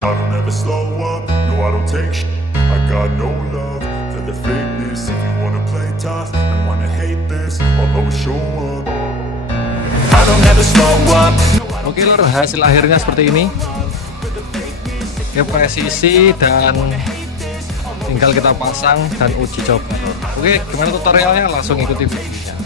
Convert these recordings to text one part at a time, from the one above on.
I don't ever slow up, no I don't take shit. I got no love for the fakeness. If you wanna play tough and wanna hate this, I'll always show up. I don't ever slow up. Oke lor, hasil akhirnya seperti ini. Ya presisi dan tinggal kita pasang dan uji coba. Oke, gimana tutorialnya? Langsung ikuti videonya.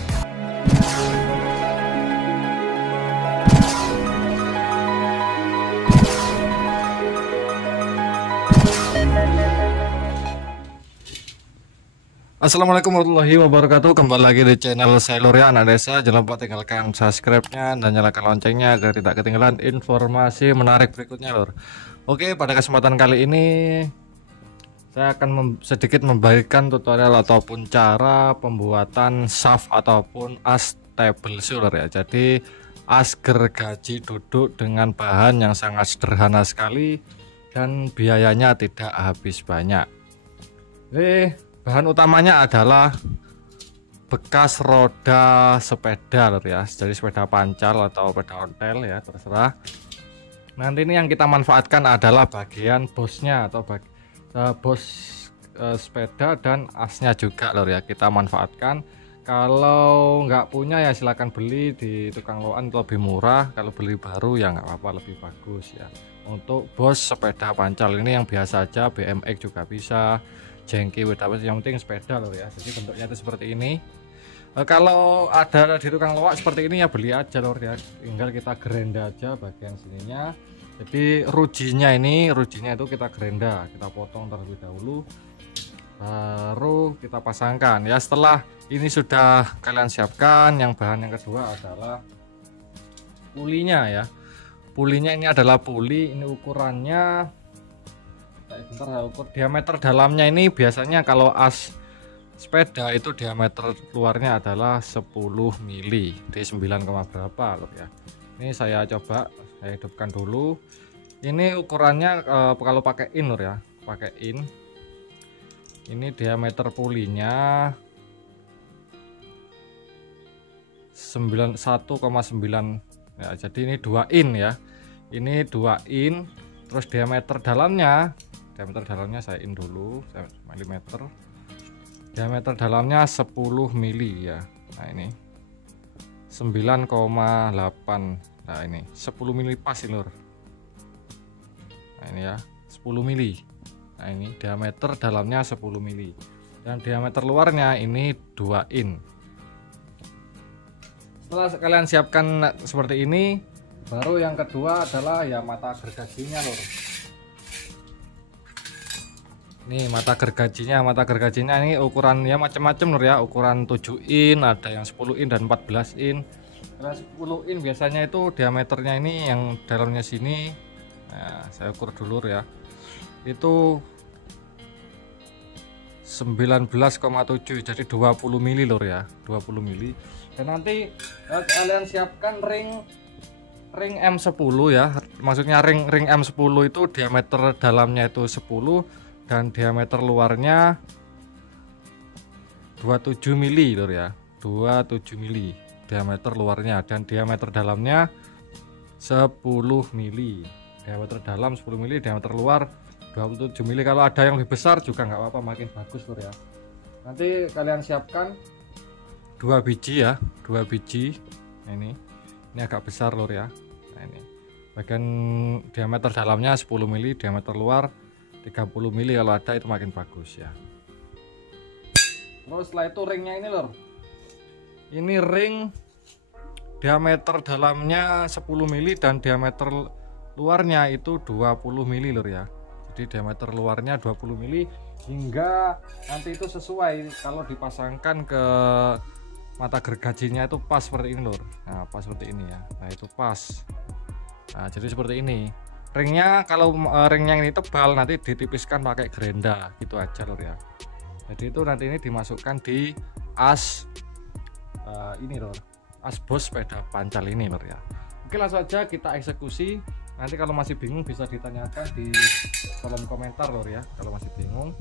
Assalamualaikum warahmatullahi wabarakatuh. Kembali lagi di channel saya Lurya Anak Desa. Jangan lupa tinggalkan subscribe-nya dan nyalakan loncengnya agar tidak ketinggalan informasi menarik berikutnya lor. Oke, pada kesempatan kali ini saya akan sedikit membagikan tutorial ataupun cara pembuatan shaft ataupun as table saw lor ya. Jadi as gergaji duduk dengan bahan yang sangat sederhana sekali dan biayanya tidak habis banyak. Bahan utamanya adalah bekas roda sepeda lor ya, jadi sepeda pancal atau sepeda ontel ya, terserah. Nanti ini yang kita manfaatkan adalah bagian bosnya atau bos sepeda dan asnya juga lor ya, kita manfaatkan. Kalau nggak punya ya silahkan beli di tukang loan, lebih murah. Kalau beli baru ya nggak apa-apa, lebih bagus ya. Untuk bos sepeda pancal ini yang biasa aja, BMX juga bisa, jengki, yang penting sepeda lor ya. Jadi bentuknya itu seperti ini. Kalau ada di tukang loak seperti ini ya beli aja lor ya, tinggal kita gerenda aja bagian sininya. Jadi rujinya itu kita gerenda, kita potong terlebih dahulu, baru kita pasangkan ya. Setelah ini sudah kalian siapkan, yang bahan yang kedua adalah pulinya ya. Pulinya ini adalah puli, ini ukurannya bentar saya ukur. Diameter dalamnya ini biasanya kalau as sepeda itu diameter luarnya adalah 10 mili di 9, berapa loh ya. Ini saya coba, saya hidupkan dulu. Ini ukurannya kalau pakai in loh ya, pakai in. Ini diameter pulinya 1,9 ya, jadi ini 2 in ya. Ini 2 in, terus diameter dalamnya saya in dulu, mm. Diameter dalamnya 10 mili ya. Nah ini 9,8. Nah ini 10 mili pas ini lur. Nah ini ya 10 mili. Nah ini diameter dalamnya 10 mili dan diameter luarnya ini 2 in. Setelah kalian siapkan seperti ini, baru yang kedua adalah ya mata gergajinya lur. Nih mata gergajinya ini ukuran ya macam-macam lur ya, ukuran 7 in, ada yang 10 in dan 14 in. Kalau 10 in biasanya itu diameternya ini yang dalamnya sini. Nah, saya ukur dulu ya. Itu 19,7, jadi 20 mili lur ya, 20 mili. Dan nanti kalian siapkan ring M10 ya. Maksudnya ring M10 itu diameter dalamnya itu 10 dan diameter luarnya 27 mili lur ya, 27 mili diameter luarnya dan diameter dalamnya 10 mili. Diameter dalam 10 mili, diameter luar 27 mili. Kalau ada yang lebih besar juga nggak apa-apa, makin bagus lur ya. Nanti kalian siapkan 2 biji ya, 2 biji. Nah, ini agak besar lur ya. Nah ini bagian diameter dalamnya 10 mili, diameter luar 30 mili, kalau ada itu makin bagus ya. Terus setelah itu ringnya ini lor, ini ring diameter dalamnya 10 mili dan diameter luarnya itu 20 mili lor ya. Jadi diameter luarnya 20 mili, hingga nanti itu sesuai kalau dipasangkan ke mata gergajinya itu pas seperti ini lor. Nah pas seperti ini ya, nah itu pas. Nah jadi seperti ini ringnya. Kalau ringnya ini tebal nanti ditipiskan pakai gerenda gitu aja lor ya. Jadi itu nanti ini dimasukkan di as ini lor, as bos sepeda pancal ini lor ya. Oke langsung aja kita eksekusi. Nanti kalau masih bingung bisa ditanyakan di kolom komentar lor ya, kalau masih bingung.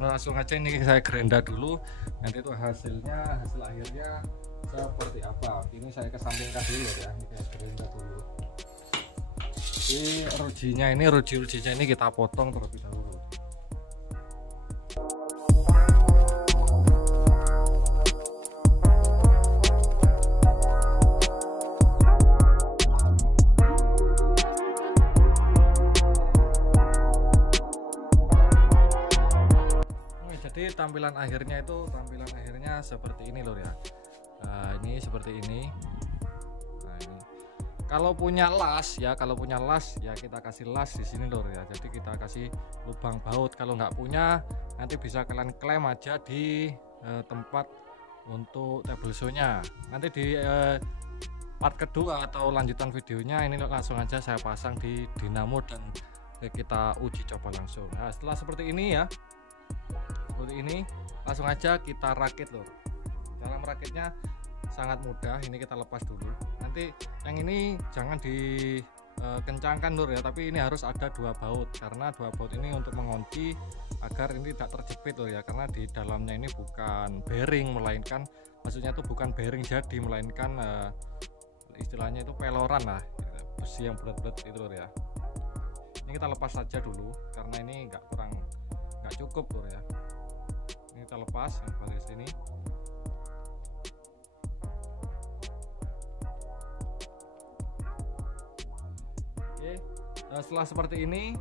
Langsung aja ini saya gerenda dulu, nanti itu hasil akhirnya seperti apa. Ini saya kesampingkan dulu lor ya, ini saya gerenda dulu. Jadi ruji-rujinya ini kita potong terlebih dahulu. Jadi tampilan akhirnya seperti ini lor ya. Nah, ini seperti ini. Nah, ini. Kalau punya las ya kita kasih las di sini lor ya. Jadi kita kasih lubang baut. Kalau nggak punya nanti bisa kalian klaim aja di tempat untuk table show-nya. Nanti di part kedua atau lanjutan videonya ini langsung aja saya pasang di dinamo dan kita uji coba langsung. Nah, setelah seperti ini ya. Seperti ini langsung aja kita rakit lor. Cara merakitnya sangat mudah. Ini kita lepas dulu. Nanti yang ini jangan dikencangkan lor ya, tapi ini harus ada 2 baut karena 2 baut ini untuk mengunci agar ini tidak terjepit lor ya, karena di dalamnya ini bukan bearing melainkan maksudnya itu bukan bearing jadi melainkan istilahnya itu peloran lah, besi yang berat-berat itu lor ya. Ini kita lepas saja dulu karena ini nggak cukup lor ya. Ini kita lepas yang bagian sini. Oke, setelah seperti ini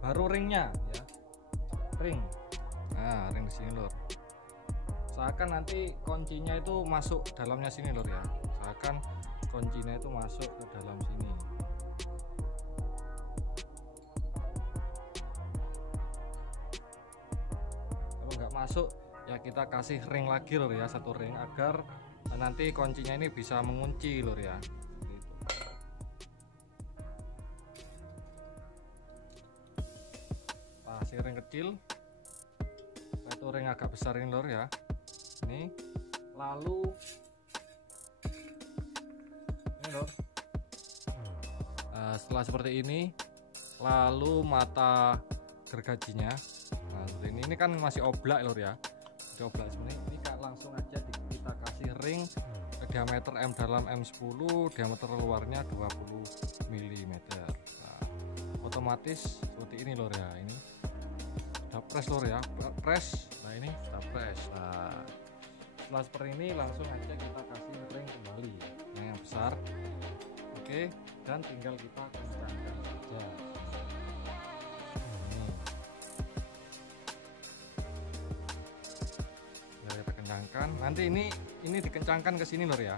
baru ringnya ya. Ring. Nah, ring di sini lor. Usahakan nanti kuncinya itu masuk dalamnya sini lor ya. Usahakan kuncinya itu masuk ke dalam sini. Masuk ya kita kasih ring lagi lor ya, 1 ring agar nanti kuncinya ini bisa mengunci lor ya. Kasih ring kecil, 1 ring agak besar ini lor ya. Ini lalu ini lor. Setelah seperti ini lalu mata gergajinya. Nah, seperti ini kan masih oblak lor ya. Masih oblak sebenarnya. Ini langsung aja kita kasih ring diameter M dalam M10, diameter luarnya 20 mm. Nah, otomatis seperti ini lor ya. Ini sudah press lor ya, press. Nah, ini sudah press. Nah, setelah seperti ini langsung aja kita kasih ring kembali yang besar. Oke, dan tinggal kita kencangkan saja. Nanti ini dikencangkan ke sini lor ya.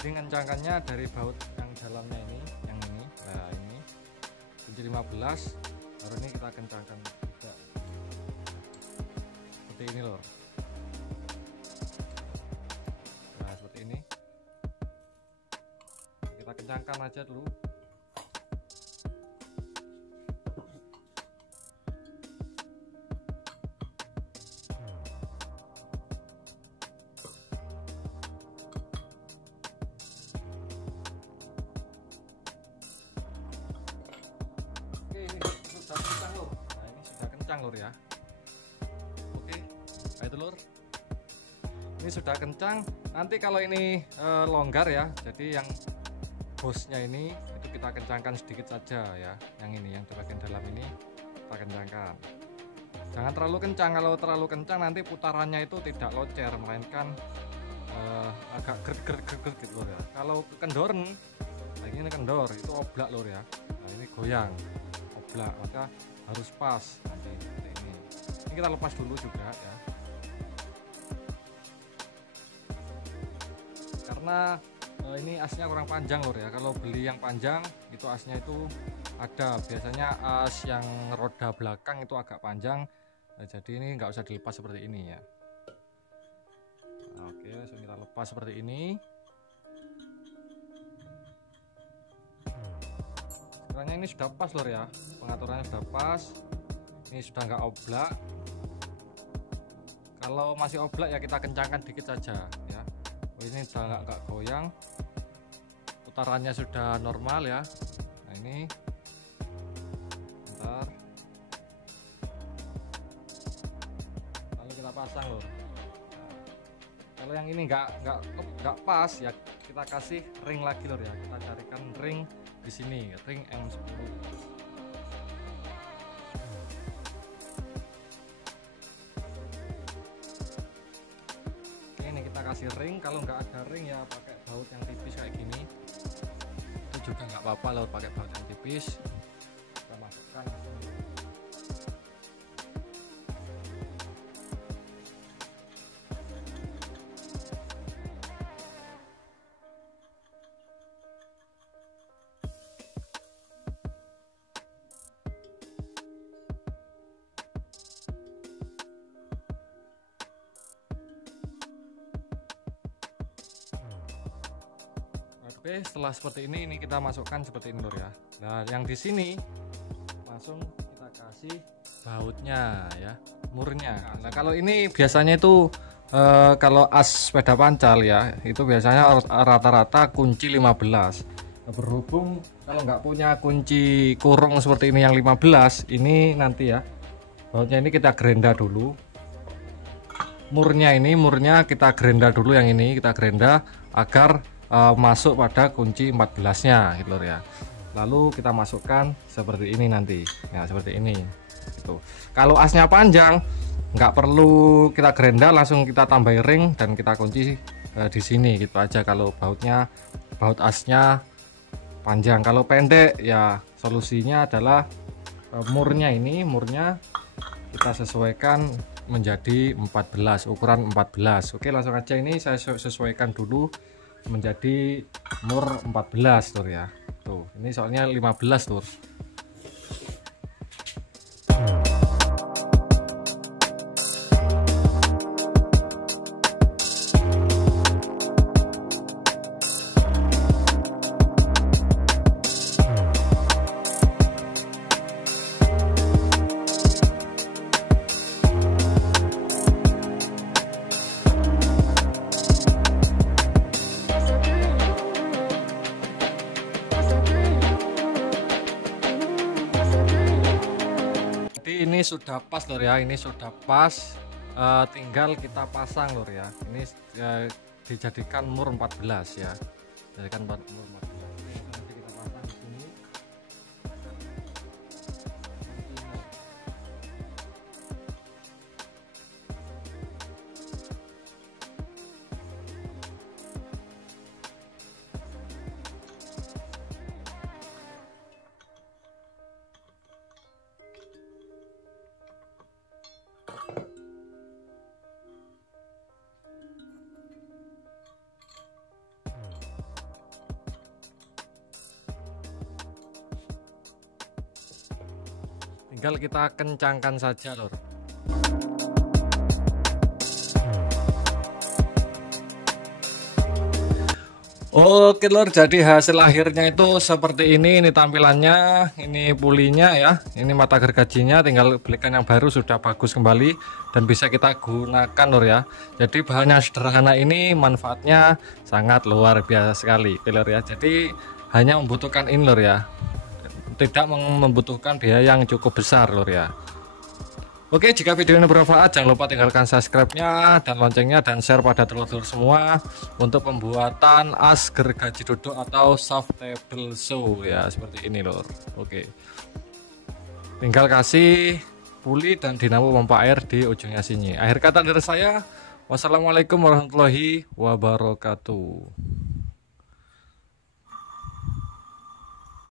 Jadi kencangkannya dari baut yang dalamnya ini, yang ini. Nah, ini kunci 15 baru ini kita kencangkan juga. Seperti ini lor. Nah, seperti ini. Kita kencangkan aja dulu. Lor ya. Oke, nah itu lor, ini sudah kencang. Nanti kalau ini longgar ya, jadi yang bosnya ini itu kita kencangkan sedikit saja ya. Yang ini yang di bagian dalam ini kita kencangkan, jangan terlalu kencang. Kalau terlalu kencang nanti putarannya itu tidak locer melainkan agak gerd gitu lor ya. Kalau kendoran, nah ini kendor itu oblak lor ya. Nah, ini goyang oblak, maka harus pas. Ini kita lepas dulu juga ya, karena ini asnya kurang panjang lor ya. Kalau beli yang panjang itu asnya itu ada, biasanya as yang roda belakang itu agak panjang. Nah, jadi ini nggak usah dilepas seperti ini ya. Oke, langsung kita lepas seperti ini. Sekarang ini sudah pas lor ya, pengaturannya sudah pas. Ini sudah nggak oblak. Kalau masih oblak ya kita kencangkan dikit saja ya. Ini sudah nggak goyang, putarannya sudah normal ya. Nah, ini bentar, lalu kita pasang loh. Nah, kalau yang ini nggak pas ya kita kasih ring lagi lor ya. Kita carikan ring di sini ring M10. Oke, ini kita kasih ring. Kalau nggak ada ring ya pakai baut yang tipis kayak gini, itu juga nggak apa-apa loh, pakai baut yang tipis. Kita masukkan langsung. Oke, setelah seperti ini kita masukkan seperti ini lur ya. Nah, yang di sini langsung kita kasih bautnya ya, murnya. Nah, kalau ini biasanya itu kalau as sepeda pancal ya, itu biasanya rata-rata kunci 15. Nah, berhubung kalau nggak punya kunci kurung seperti ini yang 15, ini nanti ya bautnya ini kita gerenda dulu. Murnya kita gerenda dulu, yang ini kita gerenda agar masuk pada kunci 14-nya gitu loh ya. Lalu kita masukkan seperti ini nanti ya, seperti ini gitu. Kalau asnya panjang nggak perlu kita gerenda, langsung kita tambah ring dan kita kunci di sini gitu aja. Kalau baut asnya panjang, kalau pendek ya solusinya adalah murnya kita sesuaikan menjadi 14, ukuran 14. Oke, langsung aja ini saya sesuaikan dulu menjadi mur 14 lur ya. Tuh, ini soalnya 15 lur. Jadi ini sudah pas lur ya, ini sudah pas, tinggal kita pasang lur ya. Ini dijadikan mur 14 ya, jadikan mur 14. Nanti kita pasang di sini. Tinggal kita kencangkan saja lur. Oke lur, jadi hasil akhirnya itu seperti ini tampilannya. Ini pulinya ya, ini mata gergajinya, tinggal belikan yang baru, sudah bagus kembali dan bisa kita gunakan lur ya. Jadi bahannya sederhana, ini manfaatnya sangat luar biasa sekali lur ya. Jadi hanya membutuhkan ini lur ya, tidak membutuhkan biaya yang cukup besar lur ya. Oke, jika video ini bermanfaat jangan lupa tinggalkan subscribe-nya dan loncengnya dan share pada telur-telur semua untuk pembuatan as gergaji duduk atau soft table saw ya, seperti ini lur. Oke, tinggal kasih puli dan dinamo pompa air di ujungnya sini. Akhir kata dari saya, wassalamualaikum warahmatullahi wabarakatuh.